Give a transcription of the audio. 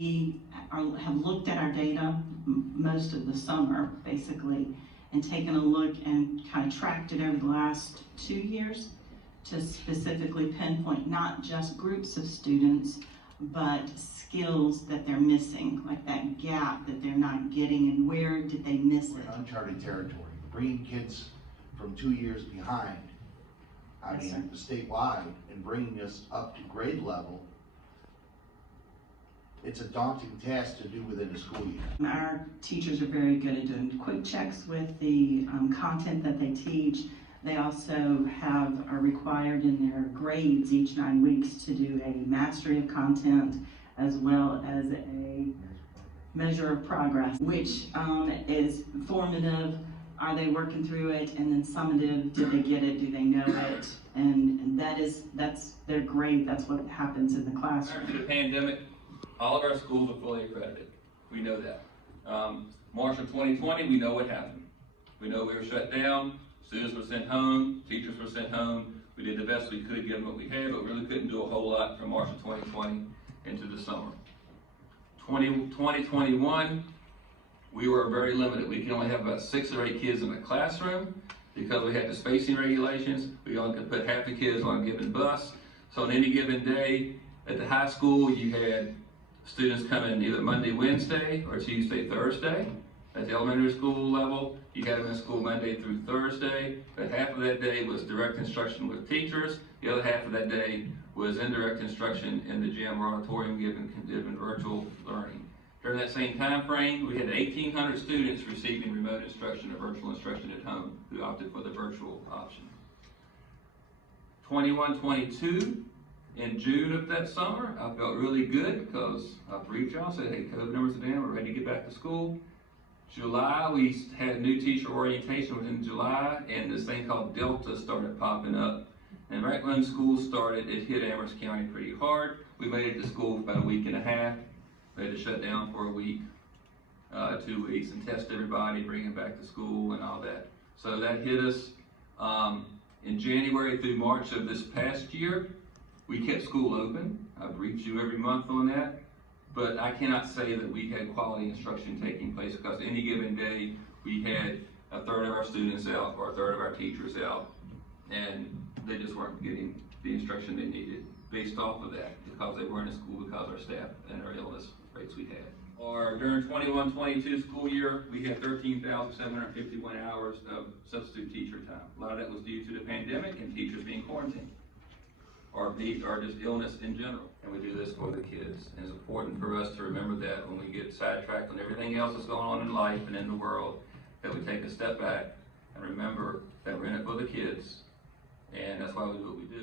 We have looked at our data most of the summer, basically, and taken a look and kind of tracked it over the last 2 years to specifically pinpoint not just groups of students, but skills that they're missing, like that gap that they're not getting, and where did they miss We're it? in uncharted territory, bringing kids from 2 years behind, Yes, sir. statewide, and bringing us up to grade level. It's a daunting task to do within a school year. Our teachers are very good at doing quick checks with the content that they teach. They also are required in their grades each 9 weeks to do a mastery of content as well as a measure of progress, which is formative. Are they working through it? And then summative, did they get it? Do they know it? And they're great. That's what happens in the classroom. After the pandemic, all of our schools are fully accredited. We know that. March of 2020, we know what happened. We know we were shut down, students were sent home, teachers were sent home. We did the best we could given what we had, but we really couldn't do a whole lot from March of 2020 into the summer. 2021, we were very limited. We could only have about 6 or 8 kids in the classroom because we had the spacing regulations. We only could put half the kids on a given bus. So on any given day at the high school, you had students come in either Monday, Wednesday, or Tuesday, Thursday. At the elementary school level, you had them in school Monday through Thursday, but half of that day was direct instruction with teachers. The other half of that day was indirect instruction in the gym or auditorium given virtual learning. During that same time frame, we had 1,800 students receiving remote instruction or virtual instruction at home who opted for the virtual option. 21-22, in June of that summer, I felt really good because I briefed y'all, said, hey, COVID numbers are down, we're ready to get back to school. July, we had new teacher orientation within July, and this thing called Delta started popping up. And right when school started, it hit Amherst County pretty hard. We made it to school for about a week and a half. We had to shut down for a week, 2 weeks, and test everybody, bring them back to school and all that. So that hit us in January through March of this past year. We kept school open. I briefed you every month on that. But I cannot say that we had quality instruction taking place because any given day we had a third of our students out or a third of our teachers out, and they just weren't getting the instruction they needed based off of that because they weren't in school because our staff and our illness rates we had. Or during 21-22 school year, we had 13,751 hours of substitute teacher time. A lot of that was due to the pandemic and teachers being quarantined or just illness in general. And we do this for the kids. And it's important for us to remember that when we get sidetracked on everything else that's going on in life and in the world, that we take a step back and remember that we're in it for the kids. And that's why we do what we do.